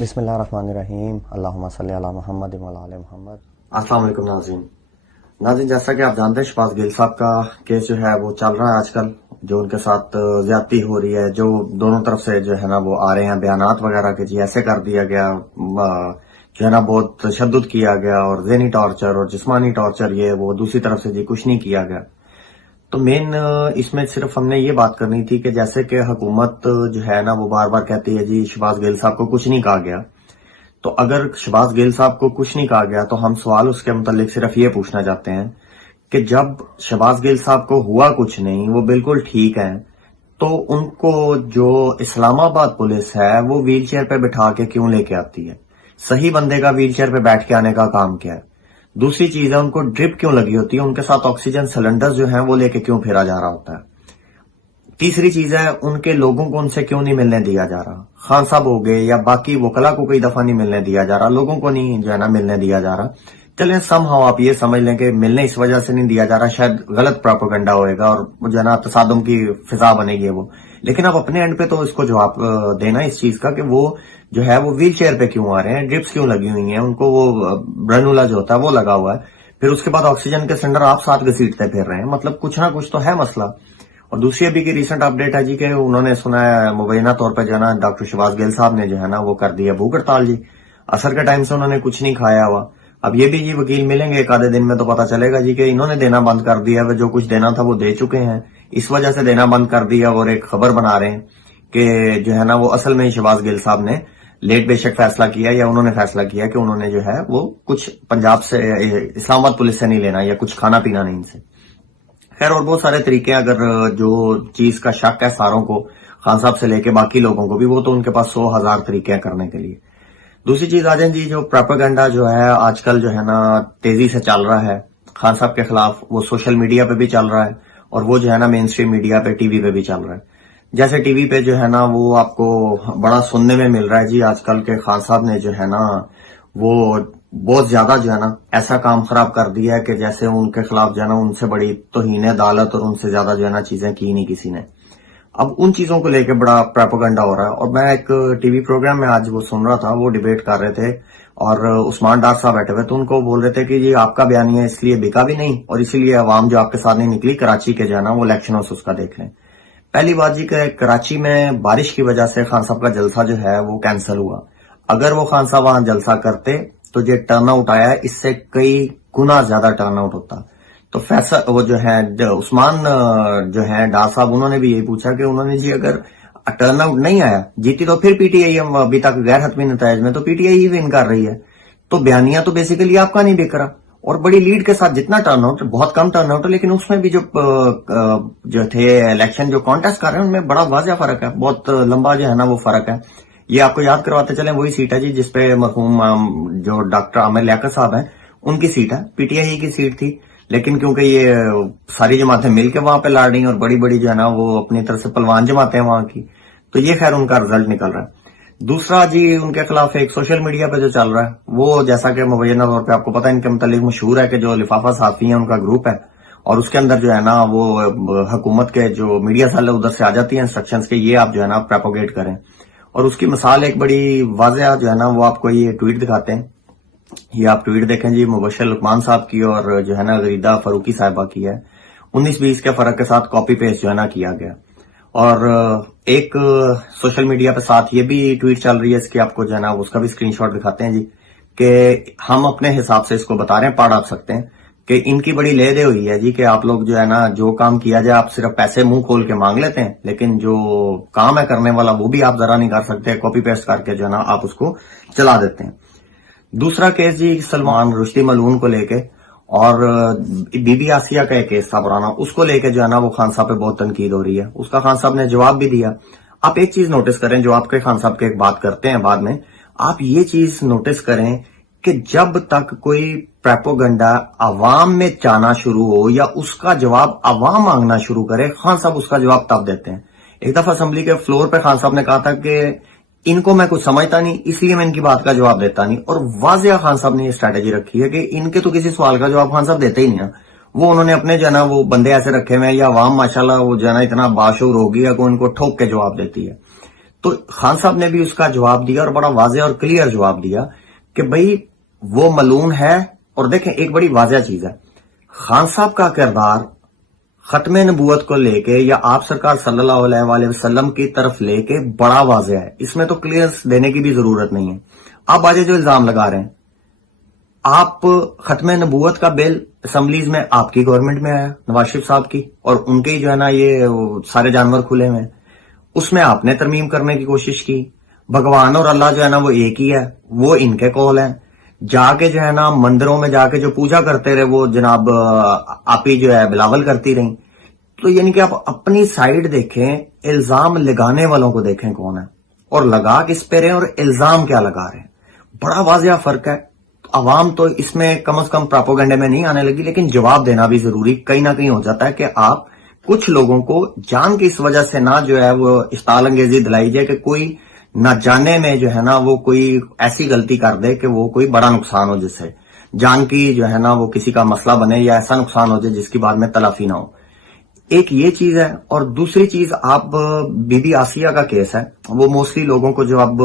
بسم اللہ الرحمن الرحیم، اللہم صلی علی محمد وعلی آل محمد۔ السلام علیکم ناظرین، جیسا کہ آپ جانتے ہیں شہباز گل صاحب کا کیس جو ہے وہ چل رہا ہے آج کل، جو ان کے ساتھ زیادتی ہو رہی ہے، جو دونوں طرف سے جو ہے نا وہ آ رہے ہیں بیانات وغیرہ کے، جی ایسے کر دیا گیا، جو ہے نا بہت تشدد کیا گیا، اور ذہنی ٹارچر اور جسمانی ٹارچر، یہ وہ دوسری طرف سے جی کچھ نہیں کیا گیا۔ تو مین اس میں صرف ہم نے یہ بات کرنی تھی کہ جیسے کہ حکومت جو ہے نا وہ بار بار کہتی ہے جی شہباز گل صاحب کو کچھ نہیں کہا گیا، تو اگر شہباز گل صاحب کو کچھ نہیں کہا گیا تو ہم سوال اس کے متعلق صرف یہ پوچھنا چاہتے ہیں کہ جب شہباز گل صاحب کو ہوا کچھ نہیں، وہ بالکل ٹھیک ہیں، تو ان کو جو اسلام آباد پولیس ہے وہ ویل چیئر پہ بٹھا کے کیوں لے کے آتی ہے؟ صحیح بندے کا ویل چیئر پہ بیٹھ کے آنے کا کام کیا ہے؟ دوسری چیز ہے، ان کو ڈرپ کیوں لگی ہوتی ہے؟ ان کے ساتھ آکسیجن سلنڈر جو ہیں وہ لے کے کیوں پھیرا جا رہا ہوتا ہے؟ تیسری چیز ہے، ان کے لوگوں کو ان سے کیوں نہیں ملنے دیا جا رہا؟ خان صاحب ہو گئے یا باقی وکلا کو کئی دفعہ نہیں ملنے دیا جا رہا، لوگوں کو نہیں جو ہے نا ملنے دیا جا رہا۔ چلیں سم ہاؤ آپ یہ سمجھ لیں کہ ملنے اس وجہ سے نہیں دیا جا رہا، شاید غلط پروپیگنڈا ہوئے گا اور جو ہے نا تصادم کی فضا بنے گی وہ، لیکن اب اپنے اینڈ پہ تو اس کو جواب دینا اس چیز کا کہ وہ جو ہے وہ ویل چیئر پہ کیوں آ رہے ہیں، ڈرپس کیوں لگی ہوئی ہیں، ان کو وہ برنولا جو ہوتا ہے وہ لگا ہوا ہے، پھر اس کے بعد آکسیجن کے سلنڈر آپ ساتھ گھسیٹتے پھر رہے ہیں، مطلب کچھ نہ کچھ تو ہے مسئلہ۔ اور دوسری ابھی کی ریسنٹ اپڈیٹ ہے جی کہ انہوں نے سنا ہے مبینہ طور پہ جو ہے نا ڈاکٹر شہباز گل صاحب نے جو ہے نا وہ کر دیا بھوک ہڑتال جی، اثر کے ٹائم سے انہوں نے کچھ نہیں کھایا ہوا۔ اب یہ بھی جی وکیل ملیں گے ایک آدھے دن میں تو پتا چلے گا جی کہ انہوں نے دینا بند کر دیا، جو کچھ دینا تھا وہ دے چکے ہیں، اس وجہ سے دینا بند کر دیا، اور ایک خبر بنا رہے ہیں کہ جو ہے نا وہ اصل میں شہباز گل صاحب نے لیٹ بے شک فیصلہ کیا، یا انہوں نے فیصلہ کیا کہ انہوں نے جو ہے وہ کچھ پنجاب سے اسلام آباد پولیس سے نہیں لینا، یا کچھ کھانا پینا نہیں ان سے۔ خیر اور بہت سارے طریقے، اگر جو چیز کا شک ہے ساروں کو، خان صاحب سے لے کے باقی لوگوں کو بھی، وہ تو ان کے پاس 100,000 طریقے ہیں کرنے کے لیے۔ دوسری چیز آ جائیں جی، جو پروپیگنڈا جو ہے آج کل جو ہے نا تیزی سے چل رہا ہے خان صاحب کے خلاف، وہ سوشل میڈیا پہ بھی چل رہا ہے، اور وہ جو ہے نا مین اسٹریم میڈیا پہ ٹی وی پہ بھی چل رہا ہے۔ جیسے ٹی وی پہ جو ہے نا وہ آپ کو بڑا سننے میں مل رہا ہے جی آج کل کے خان صاحب نے جو ہے نا وہ بہت زیادہ جو ہے نا ایسا کام خراب کر دیا ہے کہ جیسے ان کے خلاف جو ہے نا ان سے بڑی توہین عدالت اور ان سے زیادہ جو ہے نا چیزیں کی نہیں کسی نے۔ اب ان چیزوں کو لے کے بڑا پروپیگنڈا ہو رہا ہے، اور میں ایک ٹی وی پروگرام میں آج وہ سن رہا تھا، وہ ڈیبیٹ کر رہے تھے، اور عثمان ڈار صاحب بیٹھے ہوئے تو ان کو بول رہے تھے کہ جی آپ کا بیانیہ اس لیے بکا بھی نہیں، اور اسی لیے عوام جو آپ کے ساتھ نہیں نکلی کراچی کے جو ہے نا وہ الیکشن اس کا دیکھ لیں۔ پہلی بات جی کہ کراچی میں بارش کی وجہ سے خان صاحب کا جلسہ جو ہے وہ کینسل ہوا، اگر وہ خان صاحب وہاں جلسہ کرتے تو جو ٹرن آؤٹ آیا ہے اس سے کئی گنا زیادہ ٹرن آؤٹ ہوتا۔ تو فیصل وہ جو ہے عثمان جو ہے ڈار صاحب، انہوں نے بھی یہی پوچھا کہ انہوں نے جی اگر ٹرن آؤٹ نہیں آیا، جیتی تو پھر پی ٹی آئی ہم ابھی تک غیر حتمی نتائج میں تو P T I he one کر رہی ہے، تو بیانیہ تو بیسیکلی آپ کا نہیں بک رہا، اور بڑی لیڈ کے ساتھ جتنا ٹرن آؤٹ، بہت کم ٹرن آؤٹ، لیکن اس میں بھی جو تھے الیکشن جو کانٹیسٹ کر رہے ہیں ان میں بڑا واضح فرق ہے، بہت لمبا جو ہے نا وہ فرق ہے۔ یہ آپ کو یاد کرواتے چلیں، وہی سیٹ ہے جی جس پہ مرحوم جو ڈاکٹر عامر لیاقت صاحب ہیں ان کی سیٹ ہے، پی ٹی آئی کی سیٹ تھی، لیکن کیونکہ یہ ساری جماعتیں مل کے وہاں پہ لڑ رہی ہیں، اور بڑی بڑی جو ہے نا وہ اپنی طرف سے پلوان جماعتیں ہیں وہاں کی، تو یہ خیر ان کا رزلٹ نکل رہا ہے۔ دوسرا جی ان کے خلاف ایک سوشل میڈیا پہ جو چل رہا ہے، وہ جیسا کہ مبینہ طور پہ آپ کو پتا ہے ان کے متعلق مشہور ہے کہ جو لفافہ صحافی ہیں ان کا گروپ ہے، اور اس کے اندر جو ہے نا وہ حکومت کے جو میڈیا سیل ہے ادھر سے آ جاتی ہیں انسٹرکشنز کے یہ آپ جو ہے نا پروپیگیٹ کریں، اور اس کی مثال ایک بڑی واضح جو ہے نا وہ آپ کو یہ ٹویٹ دکھاتے ہیں، یہ آپ ٹویٹ دیکھیں جی، مبشر لقمان صاحب کی اور جو ہے نا غریدہ فاروقی صاحبہ کی ہے، 19-20 کے فرق کے ساتھ کاپی پیسٹ جو ہے نا کیا گیا، اور ایک سوشل میڈیا پہ ساتھ یہ بھی ٹویٹ چل رہی ہے، اس کی آپ کو جو ہے نا اس کا بھی اسکرین شاٹ دکھاتے ہیں جی، کہ ہم اپنے حساب سے اس کو بتا رہے ہیں، پڑھ آپ سکتے ہیں کہ ان کی بڑی لے دے ہوئی ہے جی کہ آپ لوگ جو ہے نا جو کام کیا جائے آپ صرف پیسے منہ کھول کے مانگ لیتے ہیں، لیکن جو کام ہے کرنے والا وہ بھی آپ ذرا نہیں کر سکتے، کاپی پیسٹ کر کے جو ہے نا آپ اس کو چلا دیتے ہیں۔ دوسرا کیس جی سلمان رشدی ملعون کو لے کے، اور بی بی آسیہ کا ایک کیس تھا پرانا، اس کو لے کے جو ہے نا وہ خان صاحب پہ بہت تنقید ہو رہی ہے، اس کا خان صاحب نے جواب بھی دیا۔ آپ ایک چیز نوٹس کریں جو آپ کے خان صاحب کے ایک بات کرتے ہیں بعد میں، آپ یہ چیز نوٹس کریں کہ جب تک کوئی پروپیگنڈا عوام میں جانا شروع ہو یا اس کا جواب عوام مانگنا شروع کرے، خان صاحب اس کا جواب تب دیتے ہیں۔ ایک دفعہ اسمبلی کے فلور پہ خان صاحب نے کہا تھا کہ ان کو میں کچھ سمجھتا نہیں اس لیے میں ان کی بات کا جواب دیتا نہیں، اور واضح خان صاحب نے یہ اسٹریٹجی رکھی ہے کہ ان کے تو کسی سوال کا جواب خان صاحب دیتے ہی نہیں ہیں، وہ انہوں نے اپنے جو ہے نا وہ بندے ایسے رکھے ہوئے ہیں، یا عوام ماشاءاللہ وہ جو ہے نا اتنا باشعور ہوگی ہے کہ ان کو ٹھوک کے جواب دیتی ہے۔ تو خان صاحب نے بھی اس کا جواب دیا اور بڑا واضح اور کلیئر جواب دیا کہ بھئی وہ ملعون ہے. اور دیکھیں ایک بڑی واضح چیز ہے, خان صاحب کا کردار ختم نبوت کو لے کے یا آپ سرکار صلی اللہ علیہ وآلہ وسلم کی طرف لے کے بڑا واضح ہے, اس میں تو کلیئرنس دینے کی بھی ضرورت نہیں ہے. آپ آج جو الزام لگا رہے ہیں, آپ ختم نبوت کا بل اسمبلیز میں آپ کی گورنمنٹ میں آیا, نواز شریف صاحب کی, اور ان کے جو ہے نا یہ سارے جانور کھلے ہوئے ہیں, اس میں آپ نے ترمیم کرنے کی کوشش کی. بھگوان اور اللہ جو ہے نا وہ ایک ہی ہے, وہ ان کے قول ہیں. جا کے جو ہے نا مندروں میں جا کے جو پوجا کرتے رہے وہ جناب آپ ہی جو ہے بلاول کرتی رہیں. تو یعنی کہ آپ اپنی سائیڈ دیکھیں, الزام لگانے والوں کو دیکھیں کون ہے اور لگا کس پہ رہے اور الزام کیا لگا رہے ہیں. بڑا واضح فرق ہے. عوام تو اس میں کم از کم پراپوگنڈے میں نہیں آنے لگی, لیکن جواب دینا بھی ضروری کہیں نہ کہیں ہو جاتا ہے کہ آپ کچھ لوگوں کو جان کے اس وجہ سے نہ جو ہے وہ اشتعال انگیزی دلائی جائے کہ کوئی نہ جانے میں جو ہے نا وہ کوئی ایسی غلطی کر دے کہ وہ کوئی بڑا نقصان ہو, جس سے جان کی جو ہے نا وہ کسی کا مسئلہ بنے یا ایسا نقصان ہو جائے جس کی بعد میں تلافی نہ ہو. ایک یہ چیز ہے. اور دوسری چیز, آپ بی بی آسیہ کا کیس ہے, وہ موسٹلی لوگوں کو جو اب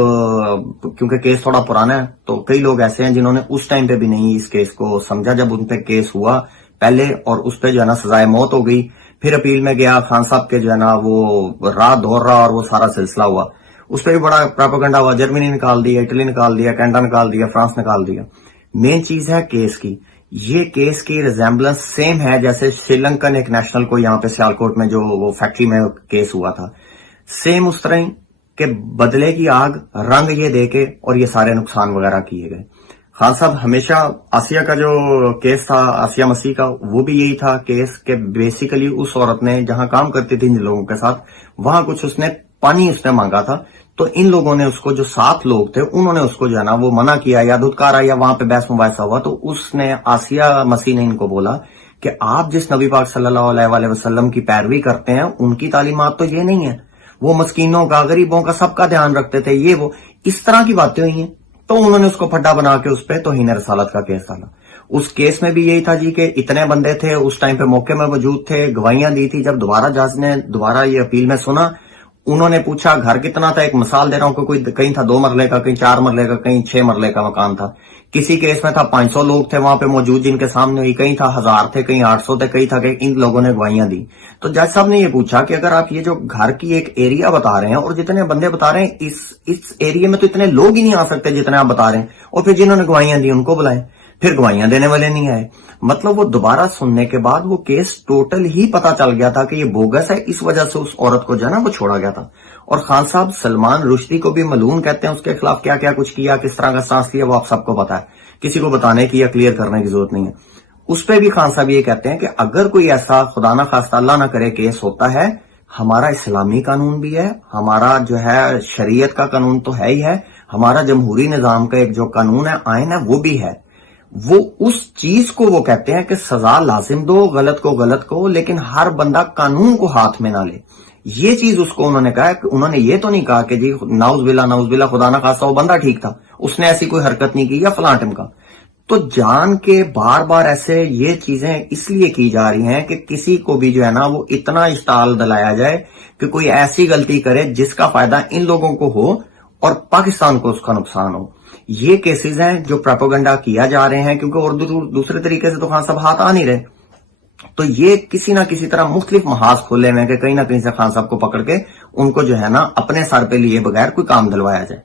کیونکہ کیس تھوڑا پرانا ہے تو کئی لوگ ایسے ہیں جنہوں نے اس ٹائم پہ بھی نہیں اس کیس کو سمجھا جب ان پہ کیس ہوا پہلے, اور اس پہ جو ہے نا سزائے موت ہو گئی. پھر اپیل میں گیا, خان صاحب کے جو ہے نا وہ راہ دور رہا اور وہ سارا سلسلہ ہوا. اس پہ بھی بڑا پراپوگنڈا ہوا, جرمنی نکال دیا, اٹلی نکال دیا, کینیڈا نکال دیا, فرانس نکال دیا. مین چیز ہے کیس کی. یہ کیس کی ریزمبلنس سیم ہے جیسے سری لنکن ایک نیشنل کو یہاں پہ سیالکوٹ میں جو وہ فیکٹری میں کیس ہوا تھا, سیم اس طرح کہ بدلے کی آگ رنگ یہ دے کے اور یہ سارے نقصان وغیرہ کیے گئے. خان صاحب ہمیشہ آسیہ کا جو کیس تھا, آسیہ مسیح کا, وہ بھی یہی تھا کیس کہ بیسیکلی اس عورت نے جہاں کام کرتی تھی جن لوگوں کے ساتھ, وہاں کچھ اس نے پانی اس نے مانگا تھا, تو ان لوگوں نے اس کو جو 7 لوگ تھے انہوں نے اس کو جو ہے نا وہ منع کیا یا دھتکارا یا وہاں پہ بحث مباحثہ ہوا. تو اس نے آسیہ مسیح نے ان کو بولا کہ آپ جس نبی پاک صلی اللہ علیہ وآلہ وسلم کی پیروی کرتے ہیں ان کی تعلیمات تو یہ نہیں ہے, وہ مسکینوں کا, غریبوں کا, سب کا دھیان رکھتے تھے, یہ وہ اس طرح کی باتیں ہوئی ہیں. تو انہوں نے اس کو پھڈا بنا کے اس پہ توہین رسالت کا کیس ڈالا. اس کیس میں بھی یہی تھا جی کہ اتنے بندے تھے اس ٹائم پہ موقع میں موجود تھے, گواہیاں دی تھی. جب دوبارہ جج نے دوبارہ یہ اپیل میں سنا, انہوں نے پوچھا گھر کتنا تھا, ایک مثال دے رہا ہوں کہ کوئی کہیں تھا 2 مرلے کا, کہیں 4 مرلے کا, کہیں 6 مرلے کا مکان تھا. کسی کیس میں تھا 500 لوگ تھے وہاں پہ موجود جن کے سامنے ہوئی, کہیں تھا 1000 تھے, کہیں 800 تھے, کہیں تھا کہ ان لوگوں نے گواہیاں دی. تو جج صاحب نے یہ پوچھا کہ اگر آپ یہ جو گھر کی ایک ایریا بتا رہے ہیں اور جتنے بندے بتا رہے ہیں اس ایریا میں تو اتنے لوگ ہی نہیں آ سکتے جتنے آپ بتا رہے ہیں, اور پھر جنہوں نے گواہیاں دی ان کو بلائیں. پھر گواہیاں دینے والے نہیں آئے. مطلب وہ دوبارہ سننے کے بعد وہ کیس ٹوٹل ہی پتا چل گیا تھا کہ یہ بوگس ہے, اس وجہ سے اس عورت کو جو ہے نا وہ چھوڑا گیا تھا. اور خان صاحب سلمان رشدی کو بھی ملعون کہتے ہیں, اس کے خلاف کیا کیا کچھ کیا, کس طرح کا سانس لیا, وہ آپ سب کو پتا ہے, کسی کو بتانے کی یا کلیئر کرنے کی ضرورت نہیں ہے. اس پہ بھی خان صاحب یہ کہتے ہیں کہ اگر کوئی ایسا خدا نہ خواستہ اللہ نہ کرے کیس ہوتا ہے, ہمارا اسلامی قانون بھی ہے, ہمارا جو ہے شریعت کا قانون تو ہے ہی ہے, ہمارا جمہوری نظام کا ایک جو قانون ہے, آئین ہے, وہ بھی ہے. وہ اس چیز کو وہ کہتے ہیں کہ سزا لازم دو, غلط کو غلط کو, لیکن ہر بندہ قانون کو ہاتھ میں نہ لے. یہ چیز اس کو انہوں نے کہا کہ انہوں نے یہ تو نہیں کہا کہ جی نعوذ باللہ خدا نہ خواستہ وہ بندہ ٹھیک تھا, اس نے ایسی کوئی حرکت نہیں کی یا فلاں ٹائم کا. تو جان کے بار بار ایسے یہ چیزیں اس لیے کی جا رہی ہیں کہ کسی کو بھی جو ہے نا وہ اتنا اشتعال دلایا جائے کہ کوئی ایسی غلطی کرے جس کا فائدہ ان لوگوں کو ہو اور پاکستان کو اس کا نقصان ہو. یہ کیسز ہیں جو پروپیگنڈا کیا جا رہے ہیں, کیونکہ اور دوسرے طریقے سے تو خان صاحب ہاتھ آ نہیں رہے. تو یہ کسی نہ کسی طرح مختلف محاذ کھولے ہوئے کہ کہیں نہ کہیں سے خان صاحب کو پکڑ کے ان کو جو ہے نا اپنے سر پہ لیے بغیر کوئی کام دلوایا جائے.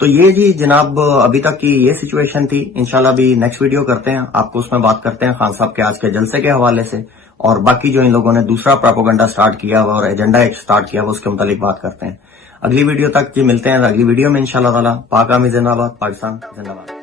تو یہ جی جناب ابھی تک کی یہ سچویشن تھی. انشاءاللہ ابھی نیکسٹ ویڈیو کرتے ہیں, آپ کو اس میں بات کرتے ہیں خان صاحب کے آج کے جلسے کے حوالے سے, اور باقی جو ان لوگوں نے دوسرا پروپیگنڈا سٹارٹ کیا ہوا اور ایجنڈا ایک سٹارٹ کیا ہوا اس کے متعلق بات کرتے ہیں. اگلی ویڈیو تک جی ملتے ہیں اگلی ویڈیو میں انشاءاللہ تعالی. پاک آرمی زندہ باد, پاکستان زندہ باد.